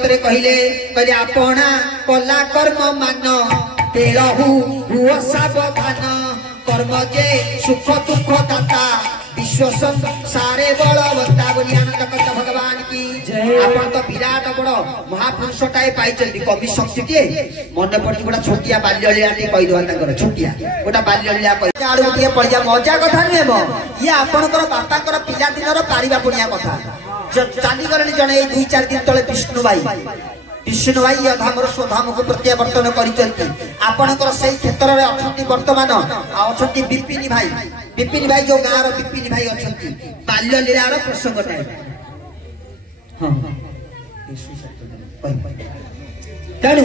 जगत रे कहले कहले आपना कला कर्म मान तेलहु हुआ सावधान कर्म जे सुख दुख दाता विश्व सारे बलवंता बोली आनंद करत भगवान की आपण तो विराट बड़ महापुरुष टाए पाइचंदी कवि शक्ति के मन पड़ी गोटा छोटिया बाल्यलीला टी कहि दवा ताकर छोटिया गोटा बाल्यलीला कहि आड़ू टिके पड़ जा मजा कथा नुहे मो ये आपनकर बापाकर पिला दिनर पारिबा पुनिया कथा चाली गलनी जने 2-4 दिन तले विष्णु भाई अधामर स्वधाम को प्रत्यावर्तन करिचंती आपनकर सही क्षेत्र रे अछंती वर्तमान अछंती विपिन भाई जो गाँव रो विपिन भाई अछंती बाल्य लीला रो प्रसंग टाइम हां तेणु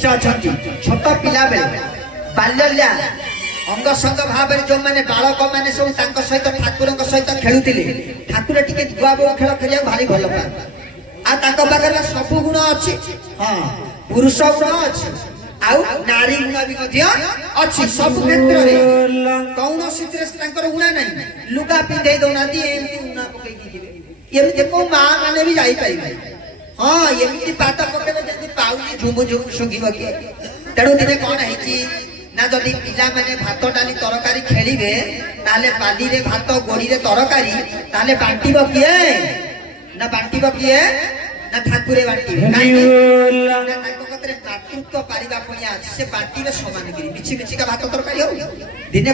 से अछंती छोट पिला बेले बाल्य लीला अंग संग भाव जो माने बालक माने सब तांको सहित ठाकुर सहित खेलुतिले ठाकुर टिके जुआ बो खेल खेलिया भारी भल पा आ ताको पाखरे सब गुण अछि हां पुरुष गुण अछि आउ नारी गुण भी मध्य अछि सब क्षेत्र रे कौन सित्रे तांकर गुण नै लुगा पिंधे दोना दी एमती गुण पकई दिबे ये देखो मां माने भी जाई पाइबे हां एमती पाता पकेबे जदी पाउली झुमु सुंगीबो के तेणु दिने कोन हेची ना जदि पिला माने भात डाली तरकारी खेलिबे ताले बाली रे भात गोड़ी रे तरकारी ताले बांटीबो किए ना बांटीबो किए ना ठाकुरे बांटीबे ना ताको कतरे मातृत्व पारिबा पुनिया से बांटीबे समान करी मिछि का भात तरकारी हो दिने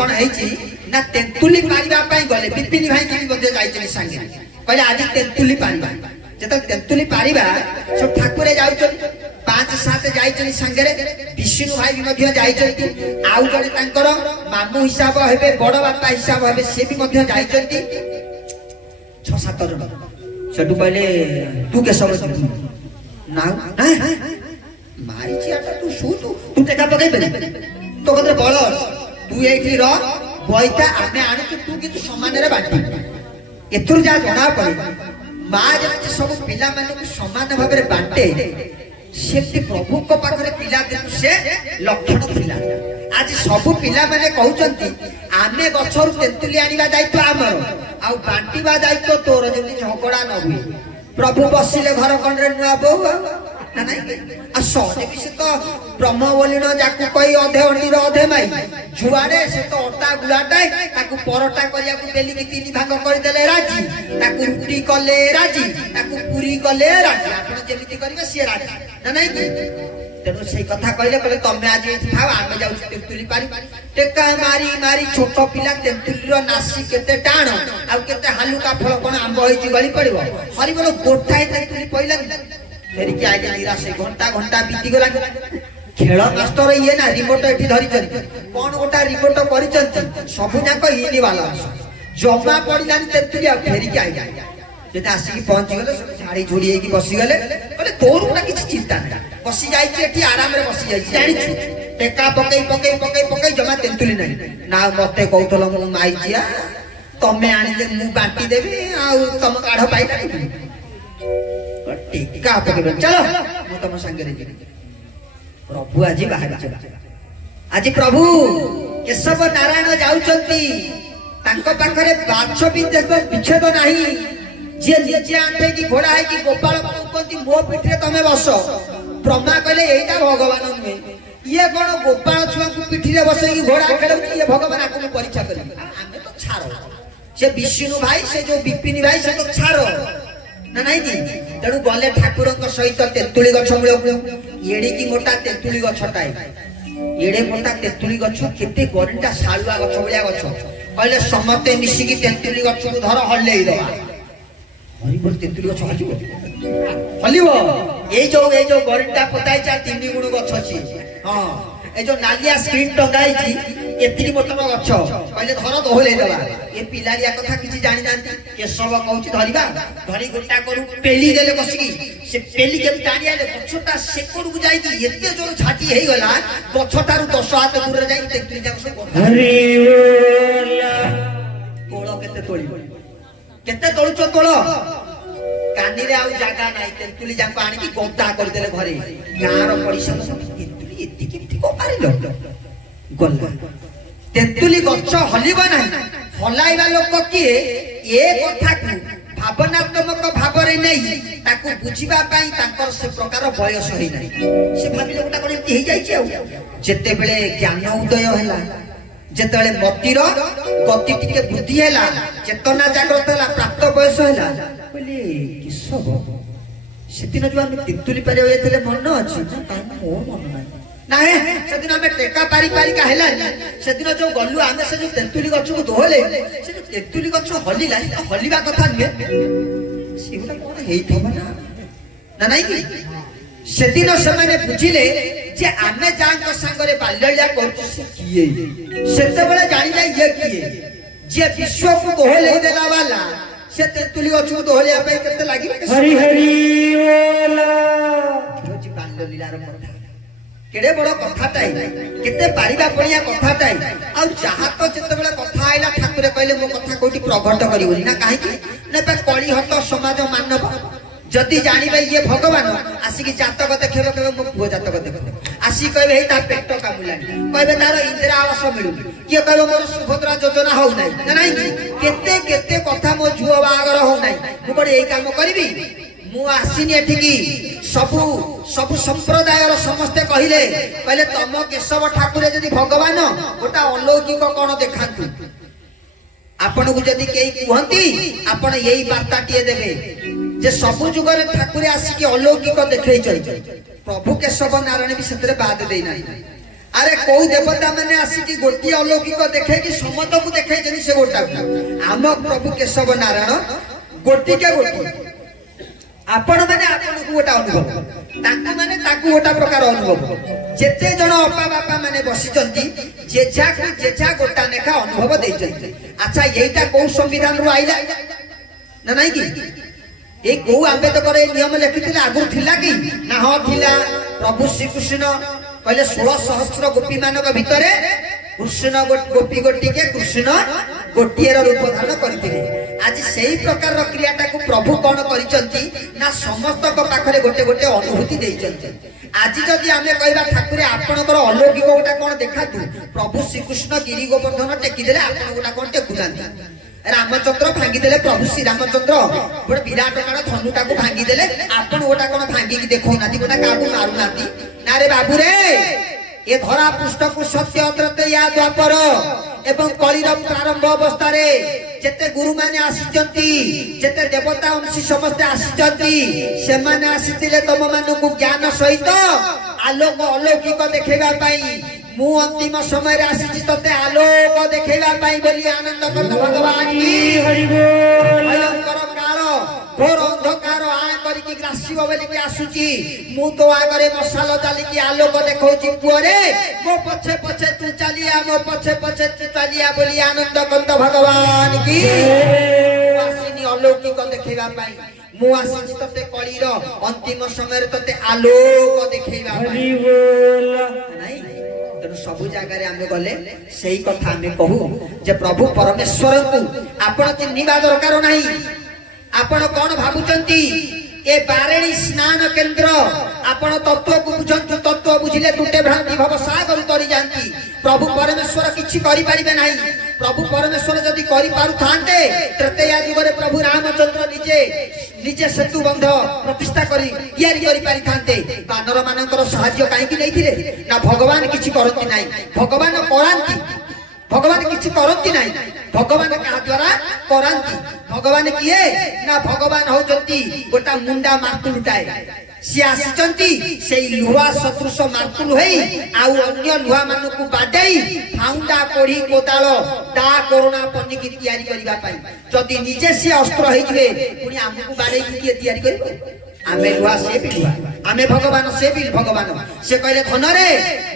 कोन हेची ना तेंतुली पारिबा पई गले बिपिन भाई की बदे जाइछनी संगे कहले आज तेंतुली पारिबा जत तेंतुली पारिबा सब ठाकुरे जाउछन 5-7 जाइछनी संगे विष्णु भाई भी मध्य जाइछंती आउ जने तांकर मामू हिसाब हेबे बड़ बापा हिसाब हेबे से भी मध्य जाइछंती 6-7 जन सेटु कहले तू के सब ना मारी छियाटा तू सु तू टेका पकई बे तो कदरे बळ तू एठी र बइता आमे आनु तू कि तू समान रे बाटी एथुर जा जणा पड़े मां जे सब पिला माने समान भाव रे बाटे सेठी प्रभु को पाखरे पिला दिन से लक्षण थिला आज सब पिला माने कहउचंती आमे गछरु तेंतुली आनिबा दायित्व हमर आ बांटीबा दायित्व तोर जेति झगड़ा न हुई प्रभु बसिले घर कंडरे नुआ बहु ना नहीं आ सोने भी से तो ब्रह्म बोलिन जाकू कई अधे अंडी रो अधे माई जुआरे से तो अटा गुलाटा ताकू परोटा करिया को बेली की 3 भाग कर देले राजी ताकू रुटी कले राजी ताकू पूरी कले राजी आपण जेमिति करिवे से राजी ना नहीं कि तेनु से कथा कहले कहले तमे आज एठी खाओ आमे जाउ तेंतुली पारी टेका मारी छोट पिला तेंतुली रो नासी केते टाण आ केते हालुका फल कोन आंब होई गली पड़िबो हरि बोलो गोठाए तेंतुली पहिला फेरी के आगे निराश घंटा बीती गला खेल मास्टर ये ना रिमोट एठी धरि कौन गोटा रिमोट करिचंती सबु जाक इनी वाला जमा पड़िलानी तेंतुली फेरी के आगे जेता आसी पहुंची गले झाड़ी झोड़ी की बसी गले बोले तोर ना किछ चिंता ना बसी जाई छी एठी आराम रे बसी जाई जानि छु टेका पकई जमा तेंतुली नहीं ना मते कहतलो मु माई जिया तमे आनी दे मु बांटी देबी आ तम काढ पाइला टीका पकड़ चलो मु तम संगे रे प्रभु आज बाहर आज प्रभु केशव नारायण जाउचंती तांको पाखरे बाछ विच्छेद नाही जे निजे आंठे की घोड़ा है कि गोपाल कहती मो पिठरे तमे बस ब्रह्मा कहले एटा भगवान नुहे ये कोन गोपाल छुआ को पिठरे बसे की घोड़ा खेलौ ये भगवान आको परीक्षा करी हमें तो छारो से विष्णु भाई से जो विपिन भाई से तो छारो ना नहीं कि तेणु गले ठाकुर सहित तेंतुली गछ मूल एड़ी की मोटा तेंतुली गछटाए एड़े मोटा तेंतुली गछ केते गरिटा सालुआ गछ भलिया गछ कहले समते मिसिकी तेंतुली गछ को धर हल्लेई दवा हरि बोल तेंतुली गछ हलिबो ए जो गरिटा पताई चा 3 गुण गछ अछि हां ए जो नालिया स्क्रीन टंगाई छी एतिरी मोटर गछ कहले धर दोहले दवा ए पिलारिया कथा किछि जानि जानती केशव कहउछि धरिबा धरि गोटा करू पेली देले बसिकी से पेली के टानिया ले गछटा सेकोड को जाई कि एते जोर छाटी हेई गला गछटारु 10 हाथ दूर रे जाई तेंतुली जाक से हरि बोल तोळ केते तोळुछ तोळ कानी रे आउ जागा नाही तेंतुली जाक आनी कि गोटा कर देले घरे गार पडिसा तेंतुली एति केति को पारिलो गल्ला तेंतुली गछ हलिबा नाही हलाइबा लोक किए ए कथा को भावनात्मक भाव नहीं ताकू बुझिबा पई ताकर से प्रकार बयस होई नाही से भाबिले गोटा कोन एमती हे जाई जेते बेले ज्ञान उदय हैला जेते बेले मतिर गति टिके बुद्धि हैला चेतना जागृत हैला प्राप्त बयस हैला बोले किसब सेदिन जो हम तितुली पारे होइतले मन अछि ना काई मोर मन नाही नाही सेदिन हमें टेका पारी पारी का हैला सेदिन जो गल्लु आमे से जो तेंतुली गछ को दोहले से जो तेंतुली गछ हलिला हलिबा कथा नुहे सेगुटा कोन हेई थबा ना नाही कि सेदिन से बुझिले जे आमे जांक संगरे बाल्यलिया करछु से किए सेते बेले जानि जाय ये किए जे विश्व को दोहले देला वाला से तेंतुली गछ को दोहले पे केते लागि हरि हरि बोला रोज बाल्यलीला रो कथा केडे बड़ कथाटाई केते पारिबा पड़िया कथाटाई आ जहा तो जते बेले कथा आइला ठाकुर कहले मो कथा कोठी प्रकट करिवनी ना काहे कि ने पे कली हत समाज मानव जदि जानिबे ये भगवान आसिकी जातक देखबे कहबे मो पुओ जातक देखबे आसी कहबे हे ता पेट कामुलानी कहबे तार इंदिरा आवास मिलु किए कहबे मोर सुभद्रा योजना हो नाही ना नाही केते केते कथा मो जुओ बागर हो नाही मु कोड एई काम करबी मु आसीनी एठिकी सबु सबु संप्रदाय रो समस्त कहिले कहले तम केशव ठाकुर जदि भगवान गोटा अलौकिक कोन देखांतु आपण को जदि केई कहंती आपण एई वार्ता टिए देबे जे सबु जुगर ठाकुर आसी के अलौकिक देखै चल प्रभु केशव नारायण भी सेतरे बाद देई नाही अरे कोई देवता माने आसी की गोटी अलौकिक देखे कि समत को देखे जनी से गोटा आम प्रभु केशव नारायण गोटी के गोटी आपण माने आपण को गोटा अनुभव ताकू माने ताकू गोटा प्रकार अनुभव जेते जण अपा बापा माने बसिचंती जेजा गोटा नेखा अनुभव देइचंती अच्छा एटा को संविधान रो आइला ना नाही कि ए को आंबेडकर नियम लिखिथिले आगु थिला कि ना हो थिला प्रभु श्री कृष्ण कहले 16 सहस्र गोपी मानक भितरे कृष्ण गोपी गोटी के कृष्ण गोटिए रूप धारण करथिले आज सेही प्रकार रो क्रियाटा को प्रभु कोन करिसंती ना समस्त को पाखरे गोटे गोटे अनुभूति देइसंती आज जदि आमे कहबा ठाकुर आपनकर अलौकिक गोटा कोन देखातु प्रभु श्री कृष्ण गिरि गोवर्धन टेकी देले आपन गोटा कोन टेकुनांती रामचंद्र भांगी देले प्रभु श्री रामचंद्र गोटे विराट काळ धनुटा को भांगी देले आपन गोटा कोन भांगी की देखौ नाती गोटा काबू मारू नाती ना रे बाबू रे ये धरा पृष्ठ को सत्य अत्रते या द्वापर एवं कलिर प्रारंभ अवस्था रे जेते गुरु माने आसीचंती जेते देवता अंशी समस्त आसीचंती से माने आसीतिले तम मानु को ज्ञान सहित आलोक अलौकिक देखेबा पई मु अंतिम समय रे आसीची तते आलोक देखेबा पई बोली आनंद करत भगवान की हरि बोल भयंकर काल घोर अंधकार आ करी की ग्रासिबो बोली की आसुची मु तो आगरे मसाला जाली की आलोक देखौची पुअरे मो पछे पछे तू चलिया मो पछे पछे तू चलिया बोली आनंद करत भगवान की आसीनी अलौकिक देखेबा पई मु आसीची तते कलिर अंतिम समय रे तते आलोक देखेबा हरि बोल नाही तेणु सबु जगार आम गले से कथा आम कहू जे प्रभु परमेश्वर को आपण चिन्हवा दरकार नहीं आपण कौन भावुचंती ए बारेणी स्नान केंद्र आपण तत्व को बुझंतु तत्व बुझिले टूटे भ्रांति भव सागर तरी जानती प्रभु परमेश्वर किछि करि परिबे नाही प्रभु परमेश्वर जदि करि पारु थांते तृतीया युग रे प्रभु रामचंद्र निजे सेतु बंध प्रतिष्ठा करी यारी करि पारि थांते बानर मानकर सहाय्य काहे कि नैथिले ना भगवान किछि करंती नाही भगवान करांती भगवान किछि करंती नाही भगवान का द्वारा करांती भगवान किए ना भगवान होचंती गोटा मुंडा मार्तुलटाए सी आसीचंती सेई लुहा सदृश मार्तुल होई आउ अन्य लुहा मानकु बाडई फाउंडा कोढ़ी कोदाल दा कोरोना पन्नी की तैयारी करिबा पई जदी निजे से अस्त्र होइबे पुनी हमकु बाडई की तैयारी करिबो आमे लुहा से भी लुहा आमे भगवान से भी भगवान से कहले धन रे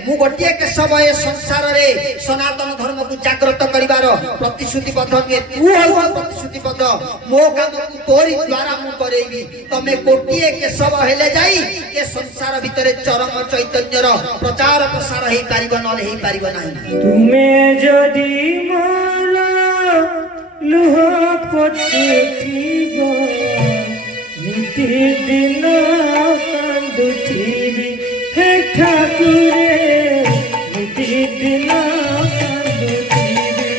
मु गोटिए केशव ए संसार रे सनातन धर्म को जागृत करिवार प्रतिश्रुतिबद्ध नुहे तू हो प्रतिश्रुतिबद्ध मो काम को तोरी द्वारा मु करेबी तमे गोटिए केशव हेले जाई ए संसार भितरे चरम चैतन्यर प्रचार प्रसार हेई पारिबो न हेई पारिबो नाही तुमे जदी माला लुहा पटिबो निति दिन कांदुथिबी हे ठाकुरे निति दिन कांदुथिबी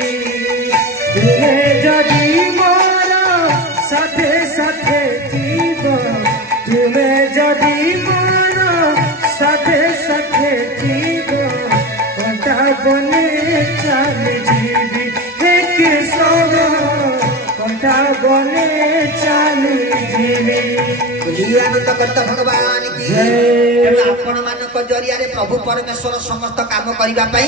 तुमे जदी मारा साथे तुमे जदि मोर साथे साथे जीव कंटा बने चल जीवी हे कृष्ण कंटा बने चल जीवी आनंद करता भगवान की आपण मानक जरिया प्रभु परमेश्वर समस्त काम करने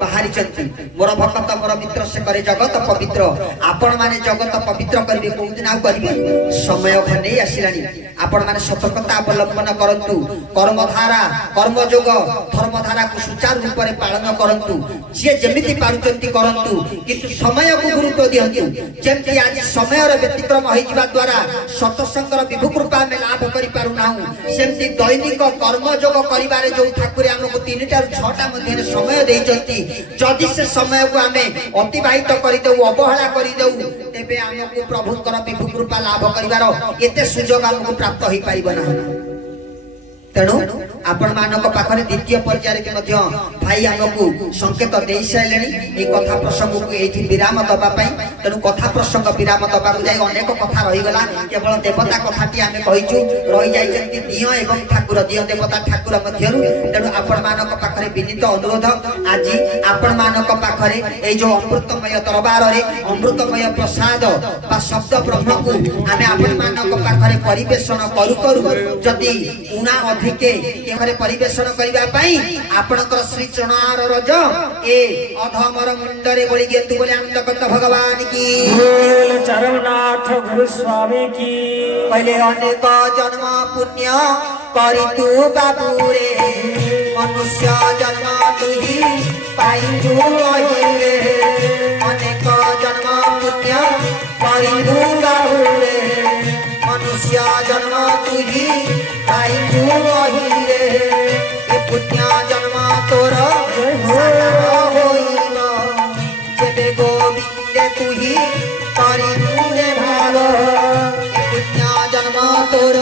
बाहरी मोर भक्त मोर मित्र से करे जगत पवित्र आपण माने जगत पवित्र करिवे कोन दिन आउ करिवे समय घने आसिलानी आपण माने सतर्कता अवलंबन करंतु कर्मधारा कर्मयोग धर्मधारा को सुचारू रूप में पालन करंतु जे जेमिति पारुचंती करंतु किंतु समय को गुरुत्व दियंतु जेमति आज समय र व्यतिक्रम होई जिबा द्वारा सतसंगर विभु कृपा में लाभ करि पारु नाहु सेमति दैनिक कर्मयोग करिबारे जो ठाकुर हमको 3टा 6टा मध्य समय देइचंती जदि से समय को आमे अतिबाहित करि देउ अवहेला करि देउ तेबे हमको प्रभुकर विभु कृपा लाभ करिवार एते सुजोग हमको प्राप्त होई पारिबो ना तेणु आपण मानक पाखरे द्वितीय पर्याय के मध्य भाई हमको संकेत दे साइलेनी ए कथा प्रसंग को एठी विराम दबा पई तेणु कथा प्रसंग विराम दबा को जाई अनेक कथा रही गला केवल देवता कथाटी आमे कहिचु रही जाइछन्ती दियो एवं ठाकुर दियो देवता ठाकुर मध्यरु तेणु आपण मानक पाखरे विनीत अनुरोध आज आपण मानक पाखरे ए जो अमृतमय दरबार रे अमृतमय प्रसाद बा शब्द ब्रह्म को आमे आपण मानक पाखरे परिवेषण करू करू जति उना अधिके केवरे परिवेषण करिबा पई आपनकर श्री चरणार रज ए अधमर मुंडरे बळी गेतु बोले आनंद करत भगवान की बोल चरमनाथ गुरु स्वामी की पहले अनेक जन्म पुण्य करितु बाबू रे मनुष्य जन्म तुही पाइजु अहिरे अनेक जन्म पुण्य करितु बाबू रे मनुष्य जन्म तुही पाइजु अहिरे ए पुण्य जन्म तोर होइल जेबे गोविंदे तुही करिनु रे भाव ए पुण्य जन्म तोर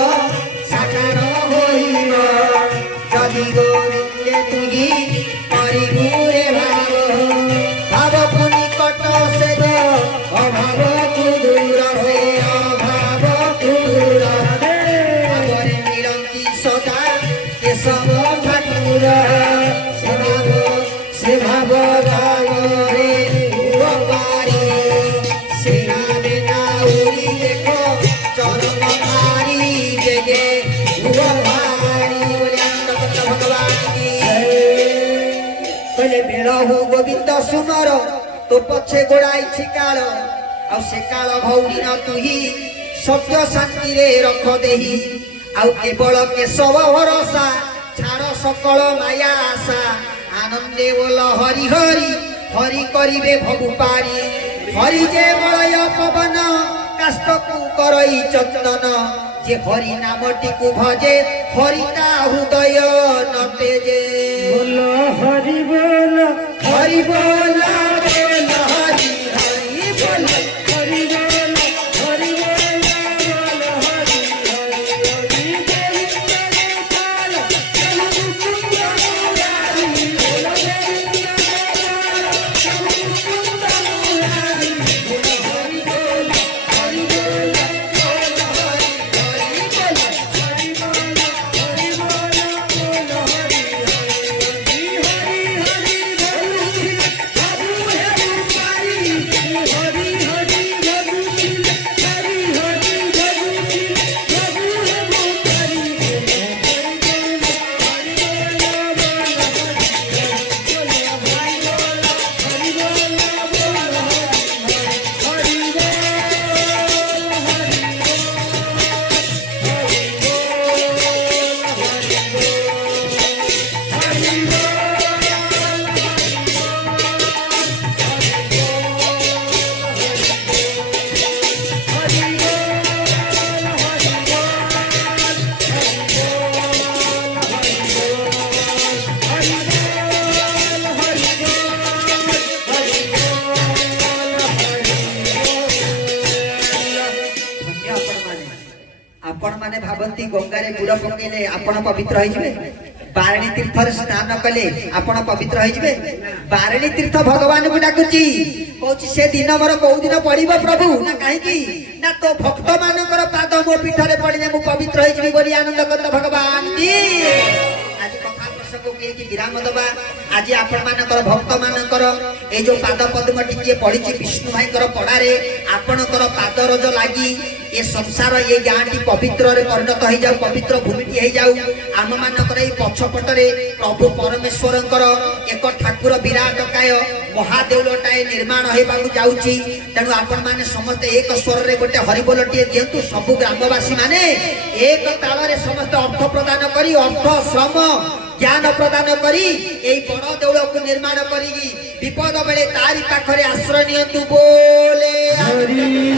साकार होइल जदि गोविंदे तुही करिनु रे भाव भाव पुनि कट से गो अभाव तु दूर हे अभाव तु दूर अगरे निरंती सदा केशव ठाकुर से भाव भाव रे उपकारी सेना बिना उड़ी देखो चरण भारी जगे उपकारी बोले आनंद करत भगवान की पहले बेलहु गोविंद सुमर तो पछे गोड़ाई छिकाल आ से काल भौरी न तुही सत्य शांति रे रख देही आउ केवल केशव भरोसा छाड़ सकल माया आशा आनंदे बोल हरि हरि हरि करिवे भगु पारी हरि जे मलय पवन काष्ट को करई चंदन जे हरि नामटी को भजे हरिता हृदय न तेजे बोल हरि बोल हरि बोल बोल हरि हरि बोल हरि बोल हरि बोल बोल हरि आपण माने भाबंती गंगारे बुड़ पकेले आपण पवित्र होई जिवे बारिणी तीर्थ स्नान कले आपण पवित्र होइजिबे बारिणी तीर्थ भगवान को डाकुची कहूची से दिन मोर कौ दिन पड़िबो प्रभु ना काहे की ना तो भक्त मानकर पाद मो पीठरे पड़िले मु पवित्र होइजिबी बोली आनंद करत भगवान जी आज कथा प्रसंग के विराम दबा आज आपण मानकर भक्त मानकर ए जो पाद पद्म टिके पड़िची विष्णु भाईकर पड़ारे आपणकर पाद रज लागी ये संसार ये गाँटी पवित्र परिणत हो जाऊ पवित्र भूमिटी हो जाऊ आम मानकर पछपटे प्रभु परमेश्वर एक ठाकुर विराटकाय महादेवलटाए निर्माण होगा जाऊँगी तेणु आपण मैंने समस्ते एक स्वर में गोटे हरिबोलटे दिंतु सबु ग्रामवासी माने एक ताल समस्त अर्थ प्रदान करी अर्थ श्रम ज्ञान प्रदान करी यही बड़ देउल को निर्माण करी विपद बेले तारी पाखरे आश्रय नियंतु बोले